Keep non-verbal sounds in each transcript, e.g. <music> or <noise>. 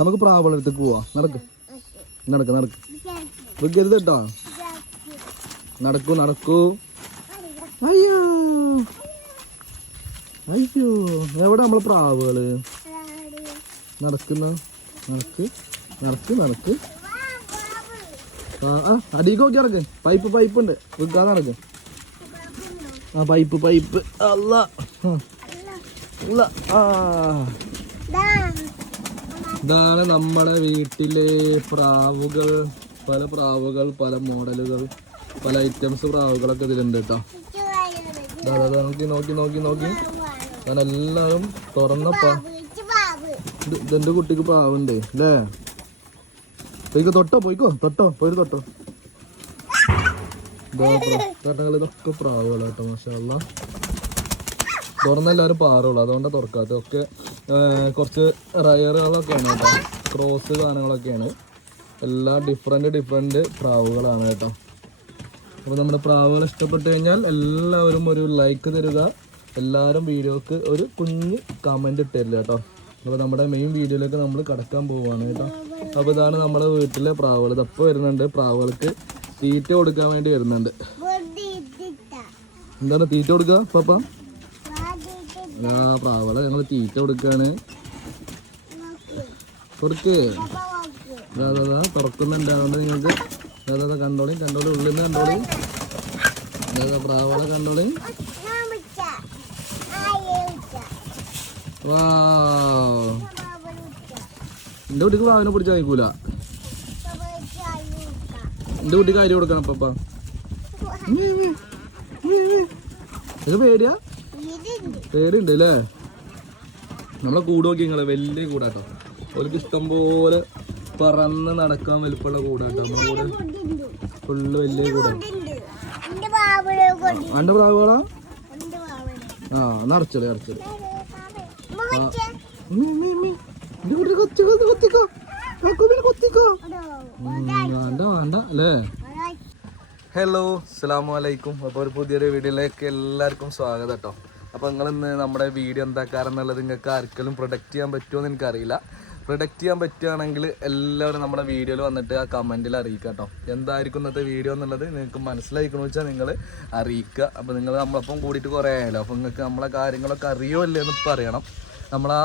നമുക്ക് പ്രാവളടുത്തേക്ക് പോവാ. നടക്ക്. നടക്ക് നടക്ക്. വെക്കരുത് കേട്ടോ നടക്കൂ നടക്കൂ. അയ്യോ. അയ്യോ. എവിടെ നമ്മൾ പ്രാവുകൾ? നടക്കുന്ന നടക്ക് നടക്ക് നടക്ക്. ആ അടിക്ക് നോക്കി നടക്ക്. പൈപ്പ് പൈപ്പ് ഉണ്ട്. വിൽക്കാതെ നടക്ക്. ആ പൈപ്പ് പൈപ്പ്. അല്ല. ആ. ഇതാണ് നമ്മുടെ വീട്ടിലെ പ്രാവുകൾ. പല പ്രാവുകൾ പല മോഡലുകൾ പല ഐറ്റംസ് പ്രാവുകളൊക്കെ ഇതിലുണ്ട് കേട്ടോ. നോക്കി നോക്കി നോക്കി നോക്കി. ഞാൻ എല്ലാവരും തുറന്ന പാ ഇത് ഇതെന്റെ കുട്ടിക്ക് പ്രാവുണ്ട് അല്ലേ? പോയിക്കോ തൊട്ടോ പോയിക്കോ തൊട്ടോ പോയി തൊട്ടോ. കാരണം ഇതൊക്കെ പ്രാവുകളാട്ടോ മാഷാ തുറന്നെല്ലാവരും പാറുള്ളൂ അതുകൊണ്ടാണ് തുറക്കാത്ത. ഒക്കെ കുറച്ച് റയറുകളൊക്കെയാണ് കേട്ടോ. ക്രോസ് സാധനങ്ങളൊക്കെയാണ്. എല്ലാ ഡിഫറെന്റ് ഡിഫറെന്റ് പ്രാവുകളാണ് കേട്ടോ. അപ്പോൾ നമ്മുടെ പ്രാവുകൾ ഇഷ്ടപ്പെട്ട് കഴിഞ്ഞാൽ എല്ലാവരും ഒരു ലൈക്ക് തരിക. എല്ലാവരും വീഡിയോക്ക് ഒരു കുഞ്ഞ് കമന്റ് ഇട്ടില്ല കേട്ടോ. അപ്പോൾ നമ്മുടെ മെയിൻ വീഡിയോയിലേക്ക് നമ്മൾ കടക്കാൻ പോവുകയാണ് കേട്ടോ. അപ്പോൾ ഇതാണ് നമ്മുടെ വീട്ടിലെ പ്രാവുകൾ. ഇതപ്പോൾ വരുന്നുണ്ട്. പ്രാവുകൾക്ക് തീറ്റ കൊടുക്കാൻ വേണ്ടി വരുന്നുണ്ട്. എന്താണ് തീറ്റ കൊടുക്കുക പാപ്പ? പ്രാവളെ ഞങ്ങൾ തീറ്റ കൊടുക്കാണ്. കൊടുക്ക്. ദാ, ദാ, ദാ, തുറക്കുന്നുണ്ട്. അതുകൊണ്ട് നിങ്ങൾക്ക് ദാ, കണ്ടോളി. കണ്ടോളി ഉള്ളിൽ നിന്ന് കണ്ടോളി. ദാ, പ്രാവളെ കണ്ടോളി. വാ. എന്റെ കുട്ടിക്ക് പ്രാവിനെ പിടിച്ചാൽ കഴിക്കൂല എന്റെ കുട്ടിക്ക് അരി കൊടുക്കണം പപ്പ. ഇത് പേടിയാ? പേടിയുണ്ട് അല്ലേ നമ്മളെ കൂട് നോക്കി നിങ്ങളെ വലിയ കൂടാട്ടോ. അവർക്ക് ഇഷ്ടം പോലെ പറന്ന് നടക്കാൻ വലിപ്പമുള്ള കൂടാട്ടോ. നമ്മളെ കൂടെ ഫുള്ള് വലിയ കൂടാണ് അന്റെ പ്രാവുകളാ? ആ നടച്ചത് നടച്ചത് ഹലോ അസ്സാമു അപ്പൊ ഒരു പുതിയൊരു വീഡിയോയിലേക്ക് എല്ലാവർക്കും സ്വാഗതം കേട്ടോ. അപ്പോൾ നിങ്ങൾ ഇന്ന് നമ്മുടെ വീഡിയോ എന്താക്കാറെന്നുള്ളത് നിങ്ങൾക്ക് ആർക്കെങ്കിലും പ്രൊഡക്റ്റ് ചെയ്യാൻ പറ്റുമോ എന്ന് എനിക്കറിയില്ല. പ്രൊഡക്റ്റ് ചെയ്യാൻ പറ്റുകയാണെങ്കിൽ എല്ലാവരും നമ്മുടെ വീഡിയോയിൽ വന്നിട്ട് ആ കമന്റിൽ അറിയിക്കുക കേട്ടോ എന്തായിരിക്കും ഇന്നത്തെ വീഡിയോ എന്നുള്ളത് നിങ്ങൾക്ക് മനസ്സിലായിക്കണമെന്ന് വെച്ചാൽ നിങ്ങൾ അറിയിക്കുക. അപ്പോൾ നിങ്ങൾ നമ്മളൊപ്പം കൂടിയിട്ട് കുറേ ആയല്ലോ. അപ്പോൾ നിങ്ങൾക്ക് നമ്മളെ കാര്യങ്ങളൊക്കെ അറിയോ ഇല്ലേ എന്ന് പറയണം. നമ്മളാ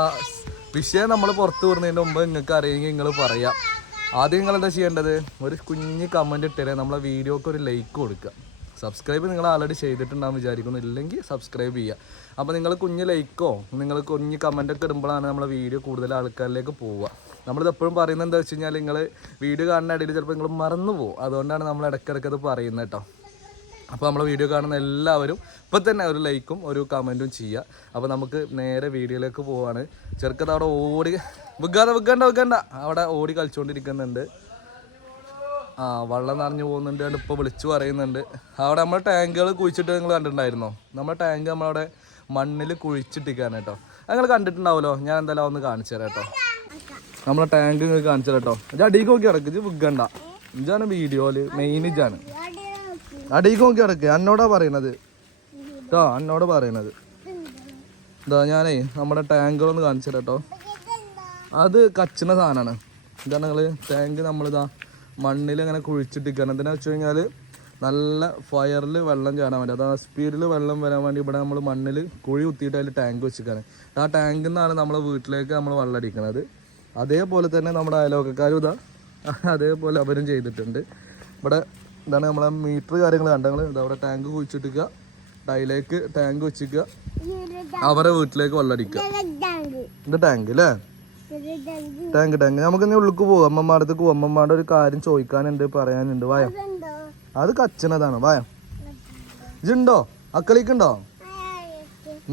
വിഷയം നമ്മൾ പുറത്ത് വിടുന്നതിന് മുമ്പ് നിങ്ങൾക്ക് അറിയുമെങ്കിൽ നിങ്ങൾ പറയാം. ആദ്യം നിങ്ങൾ എന്താ ചെയ്യേണ്ടത്? ഒരു കുഞ്ഞ് കമന്റ് ഇട്ടേ നമ്മളെ വീഡിയോക്ക് ഒരു ലൈക്ക് കൊടുക്കുക. സബ്സ്ക്രൈബ് നിങ്ങൾ ആൾറെഡി ചെയ്തിട്ടുണ്ടാകും വിചാരിക്കുന്നു. ഇല്ലെങ്കിൽ സബ്സ്ക്രൈബ് ചെയ്യുക. അപ്പോൾ നിങ്ങൾ കുഞ്ഞ് ലൈക്കോ നിങ്ങൾ കുഞ്ഞ് കമന്റ് ഒക്കെ ഇടുമ്പോഴാണ് നമ്മളെ വീഡിയോ കൂടുതൽ ആൾക്കാരിലേക്ക് പോവുക. നമ്മളിത് എപ്പോഴും പറയുന്നത് എന്താ വെച്ച് കഴിഞ്ഞാൽ നിങ്ങൾ വീഡിയോ കാണുന്ന ഇടയിൽ ചിലപ്പോൾ നിങ്ങൾ മറന്നു പോകും. അതുകൊണ്ടാണ് നമ്മൾ ഇടയ്ക്കിടയ്ക്ക് അത് പറയുന്നത് കേട്ടോ. അപ്പോൾ നമ്മൾ വീഡിയോ കാണുന്ന എല്ലാവരും ഇപ്പം തന്നെ ഒരു ലൈക്കും ഒരു കമന്റും ചെയ്യുക. അപ്പോൾ നമുക്ക് നേരെ വീഡിയോയിലേക്ക് പോവാണ്. ചെറുക്കത് അവിടെ ഓടി വിൽക്കാതെ വിൽക്കണ്ട വിൽക്കണ്ട അവിടെ ഓടി കളിച്ചുകൊണ്ടിരിക്കുന്നുണ്ട് ആ വെള്ളം നിറഞ്ഞു പോകുന്നുണ്ട് കണ്ട് ഇപ്പോൾ വിളിച്ചു പറയുന്നുണ്ട്. അവിടെ നമ്മൾ ടാങ്കുകൾ കുഴിച്ചിട്ട് നിങ്ങൾ കണ്ടിട്ടുണ്ടായിരുന്നോ? നമ്മുടെ ടാങ്ക് നമ്മളവിടെ മണ്ണിൽ കുഴിച്ചിട്ടിരിക്കുകയാണ് കേട്ടോ. നിങ്ങൾ കണ്ടിട്ടുണ്ടാവുമല്ലോ. ഞാൻ എന്തായാലും ഒന്ന് കാണിച്ചു തരാം കേട്ടോ. നമ്മളെ ടാങ്ക് നിങ്ങൾക്ക് കാണിച്ചു തരാം കേട്ടോ. ഇത് അടിക്ക് നോക്കി കിടക്ക്. ഇത് വിൽക്കണ്ട ഇതാണ് വീഡിയോയിൽ മെയിൻ ഇതാണ് അടിക്ക് നോക്കി കിടക്ക്. എന്നോടാ പറയണത്. കേട്ടോ എന്നോട് പറയണത്. ഇതാ ഞാനേ നമ്മുടെ ടാങ്കുകളൊന്ന് കാണിച്ചു തരാം കേട്ടോ. അത് കച്ചിന സാധനമാണ്. ഇതാണ് നിങ്ങൾ ടാങ്ക് നമ്മളിതാ മണ്ണിൽ അങ്ങനെ കുഴിച്ചിട്ടിരിക്കുകയാണ് എന്തിനാ വെച്ച് കഴിഞ്ഞാൽ നല്ല ഫയറിൽ വെള്ളം ചാടാൻ വേണ്ടി അതാ സ്പീഡിൽ വെള്ളം വരാൻ വേണ്ടി ഇവിടെ നമ്മൾ മണ്ണിൽ കുഴി കുത്തിയിട്ട് അതിൽ ടാങ്ക് വെച്ചിരിക്കുകയാണ് ആ ടാങ്കിൽ നിന്നാണ് നമ്മളെ വീട്ടിലേക്ക് നമ്മൾ വെള്ളം അടിക്കുന്നത് അതേപോലെ തന്നെ നമ്മുടെ അയലോക്കക്കാരും ഇതാ അതേപോലെ അവരും ചെയ്തിട്ടുണ്ട്. ഇവിടെ ഇതാണ് നമ്മളെ മീറ്റർ കാര്യങ്ങൾ കണ്ടങ്ങൾ ഇതാ അവിടെ ടാങ്ക് കുഴിച്ചിട്ടിക്കുക ടൈലേക്ക് ടാങ്ക് വെച്ചിരിക്കുക അവരെ വീട്ടിലേക്ക് വെള്ളം അടിക്കുക ഇത് ടാങ്ക് അല്ലേ ടാങ്ക് ടാങ്ക് നമുക്ക് ഇനി ഉള്ളിക്ക് പോവാം. അമ്മമ്മയുടെ അടുത്ത് പോവാം. അമ്മമ്മയുടെ ഒരു കാര്യം ചോദിക്കാനുണ്ട് പറയാനുണ്ട്. വായ? അത് കച്ചണതാണ് വായ? ഇതുണ്ടോ അക്കളിക്കുണ്ടോ?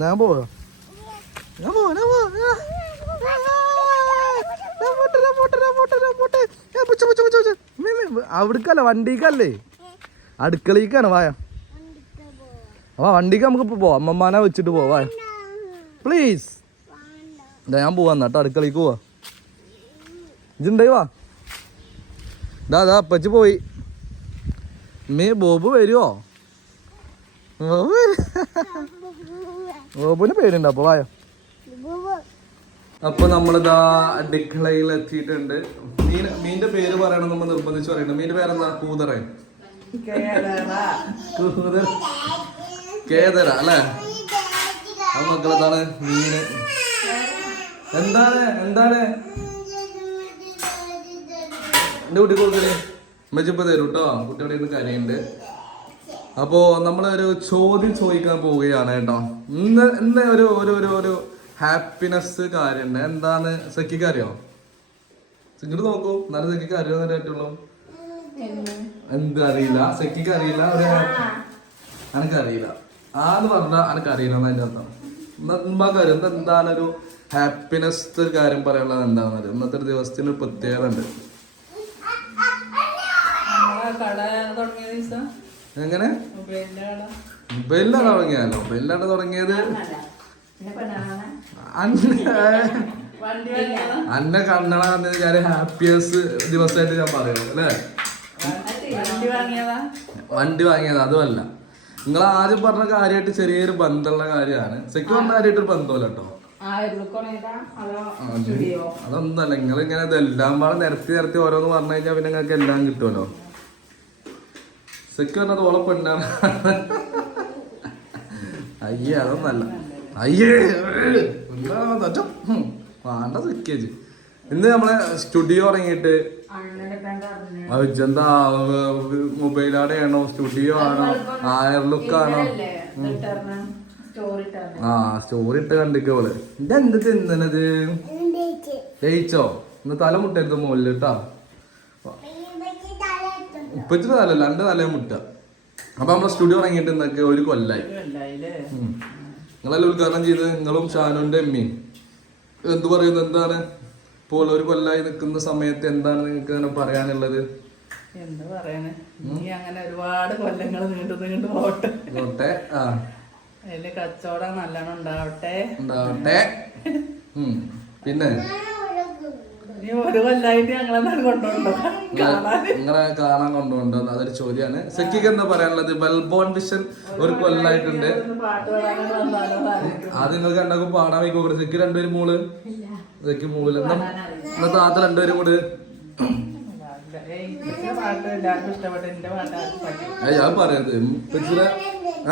ഞാൻ പോവാ. ഞാൻ പോവാ പോവാ. അവിടേക്കല്ല വണ്ടിക്കല്ലേ? അടുക്കളയിക്കാണ് വായ? അപ്പൊ വണ്ടിക്ക് നമുക്ക് ഇപ്പൊ പോവാം. അമ്മമ്മാനെ വെച്ചിട്ട് പോവാ പ്ലീസ് ഇതാ ഞാൻ പോവാ കേട്ടോ അടുക്കളയ്ക്ക് പോവാ. ഇതുണ്ടായി വാ. ഇതാ അതാ അപ്പച്ചു പോയി. മേ ബോബ് വരുവോ? ബോബു ബോബുവിന് പേരുണ്ടോ അപ്പൊ വായോ. അപ്പൊ നമ്മളിതാ അടുക്കളയിൽ എത്തിയിട്ടുണ്ട്. മീൻ മീന്റെ പേര് പറയണം നമ്മൾ നിർബന്ധിച്ച് പറയണം മീന്റെ പേരെന്താ? കൂതറ. കേതര അല്ലേ? അത് മക്കളെന്താണ് മീന്. എന്താണ് എന്താണ്? എന്റെ കുട്ടി കൊടുക്കണേ ഉമ്മച്ചിപ്പ തരും കേട്ടോ കുട്ടിയുടെ ഇന്ന് കരയുണ്ട് അപ്പോ നമ്മളൊരു ചോദ്യം ചോദിക്കാൻ പോവുകയാണ് കേട്ടോ. ഇന്ന് ഇന്ന് ഒരു ഒരു ഒരു ഒരു ഹാപ്പിനെസ് കാര്യമുണ്ട്. എന്താന്ന് സെക്കിക്ക് അറിയോ? ഇങ്ങോട്ട് നോക്കൂ. എന്നാലും സെക്കിക്ക് അറിയാന്നേ പറ്റുള്ളൂ എന്ത് അറിയില്ല. സെക്കിക്ക് അറിയില്ല. ഒരു എനക്ക് അറിയില്ല. ആന്ന് പറഞ്ഞാ അനക്കറിയില്ല അറിയില്ല എന്നതിന്റെ അർത്ഥം. എന്താ കാര്യം എന്താണ് ഒരു ഹാപ്പിനെസ് കാര്യം പറയാനുള്ളത് എന്താണെന്ന് ഇന്നത്തെ ഒരു ദിവസത്തിന് ഒരു പ്രത്യേകത ഉണ്ട് തുടങ്ങിയ ദിവസം? എങ്ങനെ? മൊബൈലിലാണ്? തുടങ്ങിയാലോ മൊബൈലിലാണ് തുടങ്ങിയത്. അന്ന കണ്ണണ ഞാൻ ഹാപ്പിയസ്റ്റ് ദിവസമായിട്ട് ഞാൻ പറയുള്ളൂ അല്ലേ? വണ്ടി വാങ്ങിയത്. അതുമല്ല. നിങ്ങൾ ആദ്യം പറഞ്ഞ കാര്യമായിട്ട് ചെറിയൊരു ബന്ധമുള്ള കാര്യമാണ്. സെക്ക് പറഞ്ഞ കാര്യമായിട്ട് ഒരു ബന്ധമല്ല കേട്ടോ. അതൊന്നല്ല നിങ്ങൾ ഇങ്ങനെ ഇതെല്ലാം പാടെ നിരത്തി നിരത്തി ഓരോന്ന് പറഞ്ഞു കഴിഞ്ഞാൽ പിന്നെ നിങ്ങൾക്ക് എല്ലാം കിട്ടുമല്ലോ. സെക്ക് പറഞ്ഞത് ഓളെ പെണ്ണാണ്. അയ്യേ അതൊന്നല്ല. അയ്യേ. വേണ്ട സെക്കേജ് ഇന്ന് നമ്മളെ സ്റ്റുഡിയോ അണ്ണന്റെ അതെന്താ മൊബൈലാടെയാണോ സ്റ്റുഡിയോ ആണോ? ആയർ ലുക്ക് ആണോ? ചോറിട്ടാണ് ആ സ്റ്റോറി ഇട്ട് കണ്ടിക്കോൾ എന്ത് തിന്നണത്? ജയിച്ചോ ഇന്ന് തല മുട്ടരുത് മുകളിൽ കേട്ടാ ഇപ്പച്ചിട്ട് തലല്ല എന്റെ തല മുട്ട. അപ്പൊ നമ്മളെ സ്റ്റുഡിയോ ഇറങ്ങിയിട്ട് ഇന്നൊക്കെ ഒരു കൊല്ലായി. നിങ്ങളെല്ലാം ഉദ്ഘാടനം ചെയ്ത് നിങ്ങളും ഷാനുവിന്റെ അമ്മയും എന്ത് പറയുന്നത് എന്താണ്? ഇപ്പോൾ ഒരു കൊല്ലായി നിൽക്കുന്ന സമയത്ത് എന്താണ് നിങ്ങൾക്ക് അങ്ങനെ പറയാനുള്ളത്? എന്ത് പറയാന് ഇനി അങ്ങനെ ഒരുപാട് കൊല്ലങ്ങൾ നീണ്ടു നീണ്ടു പോട്ടെ. നോട്ടെ ആ. അതിൽ കച്ചവടം നല്ലോണം ഉണ്ടാവട്ടെ. ഉണ്ടാവട്ടെ. പിന്നെ? ഇനി ഒരു കൊല്ലായിട്ട് ഞങ്ങളെന്താണ് കൊണ്ടുപോകണ്ടോ? കാണാന്. നിങ്ങളെ കാണാൻ കൊണ്ടുപോകണ്ടോ? അതൊരു ചോദ്യമാണ് സെക്കിക്ക് എന്താ പറയാനുള്ളത്? ബൽബോൺ വിഷൻ ഒരു കൊല്ലായിട്ടുണ്ട്. അത് നിങ്ങൾക്ക് രണ്ടാക്കും പാടാൻ വയ്ക്കും സെക്കി രണ്ടുപേരും മൂൾ. സെക്ക് മൂളിൽ എന്നാ താത്ത രണ്ടുപേരും കൂടെ. ഞാൻ പറയാം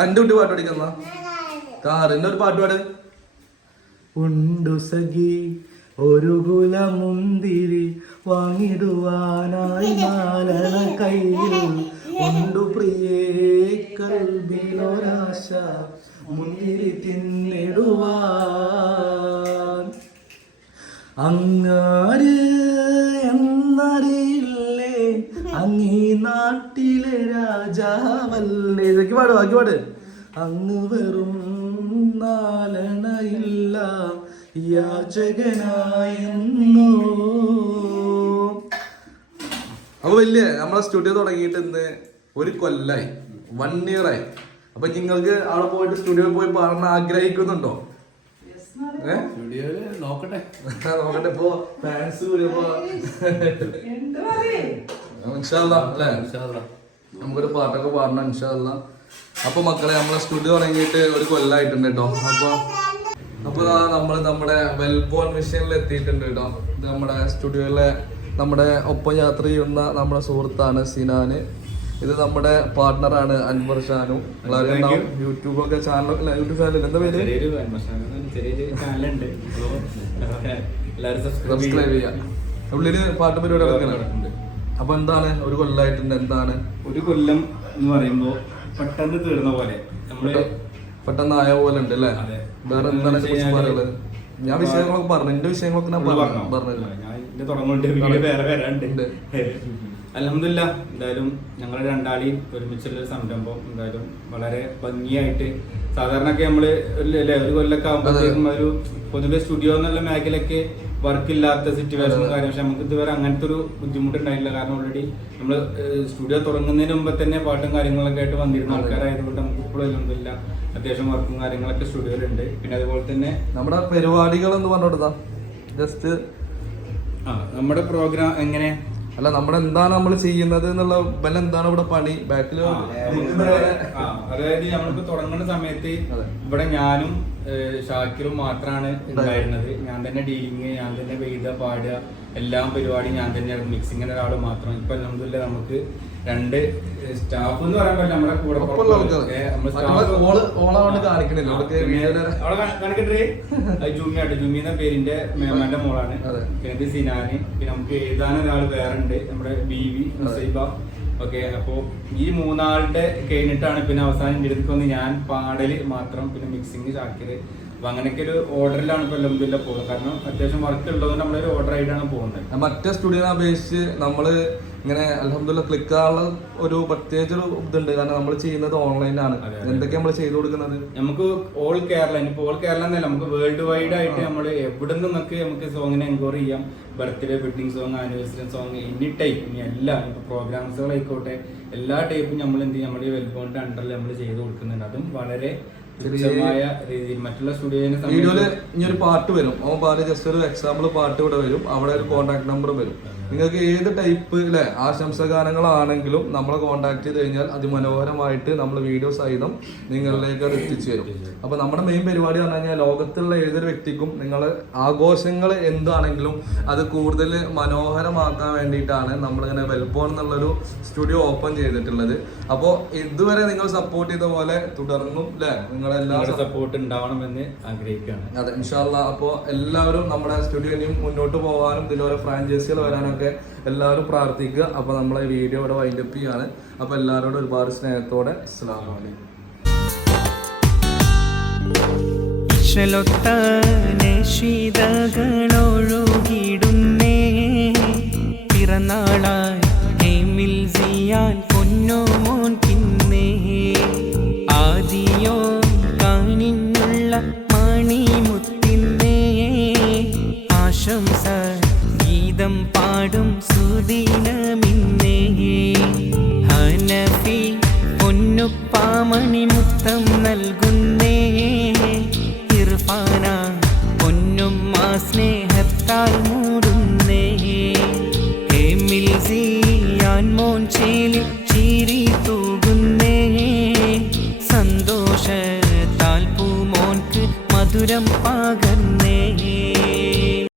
എന്റെ കുട്ടി പാട്ട് പഠിക്കുന്ന കാറിന്റെ ഒരു പാട്ട് പാട്. ഉണ്ടു സഖി ഒരു കുലമുന്തിരി വാങ്ങിടുവാനായി നാലണ കയ്യിൽ. ഉണ്ടു പ്രിയേ കൽബിലൊരാശ മുന്തിരി തിന്നിടുവാൻ അങ്ങാര് എന്നറിയില്ലേ? അങ്ങീ നാട്ടിലെ രാജാവല്ലേ? ഇതൊക്കെ പാട് ബാക്കി പാട്. അങ്ങ് വെറും നാലണയില്ല യാചകനായെന്നോ? അപ്പൊ വലിയ നമ്മളെ സ്റ്റുഡിയോ തുടങ്ങിയിട്ട് ഇന്ന് ഒരു കൊല്ലായി. വൺ ഇയർ ആയി. അപ്പൊ നിങ്ങൾക്ക് അവിടെ പോയിട്ട് സ്റ്റുഡിയോയിൽ പോയി പാടാൻ ആഗ്രഹിക്കുന്നുണ്ടോ? ഏഹ് വീഡിയോയിൽ നോക്കട്ടെ. <laughs> നോക്കട്ടെ ഇപ്പോ ഫാൻസ് <laughs> നമുക്കൊരു പാട്ടൊക്കെ പാടണം ഇൻഷാല്ല അപ്പൊ മക്കളെ നമ്മളെ സ്റ്റുഡിയോ തുടങ്ങിയിട്ട് ഒരു കൊല്ലായിട്ടുണ്ട് കേട്ടോ അപ്പൊ അപ്പൊ നമ്മൾ നമ്മൾ നമ്മുടെ വെൽബോൺ മിഷനിൽ എത്തിയിട്ടുണ്ട് കേട്ടോ ഇത് നമ്മുടെ സ്റ്റുഡിയോയിലെ നമ്മുടെ ഒപ്പം യാത്ര ചെയ്യുന്ന നമ്മുടെ സുഹൃത്താണ് സിനാന്. ഇത് നമ്മുടെ പാർട്ട്ണറാണ് അൻവർ ഷാനു. യൂട്യൂബ് ഒക്കെ ചാനൽ യൂട്യൂബ് ചാനൽ എന്താ പേര്? സബ്സ്ക്രൈബ് ചെയ്യാം ഉള്ളിൽ പാട്ട് പരിപാടി നടക്കുന്നുണ്ട് അപ്പൊ എന്താണ്? ഒരു കൊല്ലായിട്ടുണ്ട്. എന്താണ്? ഒരു കൊല്ലം എന്ന് പറയുമ്പോ പെട്ടെന്ന് തീർന്ന പോലെ. നമ്മൾ പെട്ടെന്ന് ആയ പോലെ ഉണ്ട് അല്ലേ. വേറെ എന്താണ് കുറിച്ച് പറയുള്ളത് ഞാൻ വിഷയങ്ങളൊക്കെ പറഞ്ഞു. എന്റെ വിഷയങ്ങളൊക്കെ ഞാൻ പറഞ്ഞോ? പറഞ്ഞില്ല <laughs> അലഹമില്ല എന്തായാലും ഞങ്ങൾ രണ്ടാളെയും ഒരുമിച്ചുള്ള ഒരു സംരംഭം എന്തായാലും വളരെ ഭംഗിയായിട്ട് സാധാരണയൊക്കെ നമ്മൾ ഒരു- കൊല്ലൊക്കെ ആകുമ്പോഴത്തേക്കും ഒരു പൊതുവെ സ്റ്റുഡിയോ എന്നുള്ള മേഖലയ്ക്ക് വർക്ക് ഇല്ലാത്ത സിറ്റുവേഷൻ കാര്യം പക്ഷെ നമുക്ക് ഇതുവരെ അങ്ങനത്തെ ഒരു ബുദ്ധിമുട്ടുണ്ടായില്ല കാരണം ഓൾറെഡി നമ്മൾ സ്റ്റുഡിയോ തുടങ്ങുന്നതിന് മുമ്പ് തന്നെ പാട്ടും കാര്യങ്ങളൊക്കെ ആയിട്ട് വന്നിരുന്ന ആൾക്കാരായതുകൊണ്ട് നമുക്ക് ഇപ്പോഴും ഇല്ല അത്യാവശ്യം വർക്കും കാര്യങ്ങളൊക്കെ സ്റ്റുഡിയോയിലുണ്ട് പിന്നെ അതുപോലെ തന്നെ നമ്മുടെ പരിപാടികൾ എന്ന് പറഞ്ഞോട്ടാ ജസ്റ്റ് ആ നമ്മുടെ പ്രോഗ്രാം എങ്ങനെ? അല്ല നമ്മുടെ എന്താണ് നമ്മൾ ചെയ്യുന്നത് എന്നുള്ള ബല എന്താണ് ഇവിടെ പണി? ബാക്കിൽ അതായത് നമ്മളിപ്പോ തുടങ്ങുന്ന സമയത്ത് ഇവിടെ ഞാനും ഷാക്കിറും മാത്രമാണ് ഉണ്ടായിരുന്നത്. ഞാൻ തന്നെ ഡീലിങ് ഞാൻ തന്നെ വെയ്ത പാടുക എല്ലാം പരിപാടി ഞാൻ തന്നെയാണ് മിക്സിങ്ങിന് ഒരാൾ മാത്രം. ഇപ്പൊ അലഹമില്ല നമുക്ക് രണ്ട് സ്റ്റാഫ് എന്ന് പറയാൻ പറ്റില്ല നമ്മുടെ കൂടെ ഒപ്പമുള്ള ആൾക്കാർ. ഏ, നമ്മുടെ മറ്റുള്ള staff- ഓൾ ഓളെ കൊണ്ട് കാണിക്കണില്ല. അവൾക്ക് പിന്നെ വീഡിയോയിൽ അവളെ കാ- കാണിക്കട്ടെ? അത് ജുമിയാട്ടോ ജുമി എന്ന പേരിന്റെ മേമാന്റെ മോളാണ്. പിന്നെ സിനാന്. പിന്നെ നമുക്ക് എഴുതാൻ ഒരാൾ വേറെ ഉണ്ട് നമ്മുടെ ബി വി മുസൈബ. ഓക്കെ അപ്പോ ഈ മൂന്നാളുടെ കഴിഞ്ഞിട്ടാണ് പിന്നെ അവസാനം എന്റെ വന്ന് ഞാൻ പാടൽ മാത്രം പിന്നെ മിക്സിങ് ചാക്കിയത്. അപ്പൊ അങ്ങനെയൊക്കെ ഒരു ഓർഡറിലാണ് ഇപ്പൊ ലംബില്ല പോകുന്നത് കാരണം അത്യാവശ്യം വർക്ക് ഉള്ളതുകൊണ്ട് നമ്മളൊരു ഓർഡർ ആയിട്ടാണ് പോകുന്നത്. മറ്റേ സ്റ്റുഡിയോനെ അപേക്ഷിച്ച് നമ്മൾ ഇങ്ങനെ അലഹമില്ല ക്ലിക്ക് ആവാനുള്ള ഒരു പ്രത്യേക ഒരു ഇതുണ്ട്. കാരണം നമ്മൾ ചെയ്യുന്നത് ഓൺലൈനാണ്. എന്തൊക്കെ. നമ്മൾ ചെയ്തു കൊടുക്കുന്നത്? നമുക്ക് ഓൾ കേരള ഇനിയിപ്പോൾ ഓൾ കേരള എന്നല്ല നമുക്ക് വേൾഡ് വൈഡ് ആയിട്ട് നമ്മൾ എവിടെ നിന്നൊക്കെ നമുക്ക് സോങ്ങിനെ എൻക്വയറി ചെയ്യാം. Birthday wedding song anniversary song any type ഇനി എല്ലാം ഇപ്പോൾ പ്രോഗ്രാംസുകളായിക്കോട്ടെ എല്ലാ ടൈപ്പും നമ്മൾ എന്ത് ചെയ്യും? നമ്മുടെ വെൽബോണിന്റെ അണ്ടറിൽ നമ്മൾ ചെയ്തു കൊടുക്കുന്നുണ്ട്. അതും വളരെ വീഡിയോയിൽ ഇനി ഒരു പാട്ട് വരും. അവൻ പാട്ട് ജസ്റ്റ് ഒരു എക്സാമ്പിൾ പാട്ട് ഇവിടെ വരും. അവിടെ ഒരു കോൺടാക്ട് നമ്പർ വരും. നിങ്ങൾക്ക് ഏത് ടൈപ്പ് അല്ലെ ആശംസ ഗാനങ്ങളാണെങ്കിലും നമ്മളെ കോൺടാക്ട് ചെയ്ത് കഴിഞ്ഞാൽ അതിമനോഹരമായിട്ട് നമ്മൾ വീഡിയോ സഹിതം നിങ്ങളിലേക്ക് അത് എത്തിച്ചു തരും. അപ്പൊ നമ്മുടെ മെയിൻ പരിപാടി പറഞ്ഞു കഴിഞ്ഞാൽ ലോകത്തുള്ള ഏതൊരു വ്യക്തിക്കും നിങ്ങൾ ആഘോഷങ്ങൾ എന്താണെങ്കിലും അത് കൂടുതൽ മനോഹരമാക്കാൻ വേണ്ടിയിട്ടാണ് നമ്മളിങ്ങനെ വെൽപോൺ എന്നുള്ളൊരു സ്റ്റുഡിയോ ഓപ്പൺ ചെയ്തിട്ടുള്ളത്. അപ്പോൾ ഇതുവരെ നിങ്ങൾ സപ്പോർട്ട് ചെയ്ത പോലെ തുടർന്നും അല്ലെ നിങ്ങളെല്ലാ സപ്പോർട്ട് ഉണ്ടാവണമെന്ന് ആഗ്രഹിക്കുകയാണ്. അതെ ഇൻഷാല്ല അപ്പോൾ എല്ലാവരും നമ്മുടെ സ്റ്റുഡിയോ ഇനിയും മുന്നോട്ട് പോകാനും ഇതിലോരോ ഫ്രാഞ്ചൈസികൾ വരാനൊക്കെ എല്ലാവരും പ്രാർത്ഥിക്കുക. അപ്പോൾ നമ്മളെ വീഡിയോ ഇവിടെ വൈൻഡപ്പ് ചെയ്യാണ്. അപ്പോൾ എല്ലാവരോടും ഒരുപാട് സ്നേഹത്തോടെ അസ്സാം വലൈക്കും പൊന്നുപ്പാമണി മുത്തം നൽകുന്നേ. ഇർഫാന ആ സ്നേഹത്താൽ മൂടുന്നേ. ഹേമിൽ സിയാൻ മോൻ ചേലി ചീരി തൂകുന്നേ. സന്തോഷത്താൽ പൂമോൻക്ക് മധുരം പകർന്നേ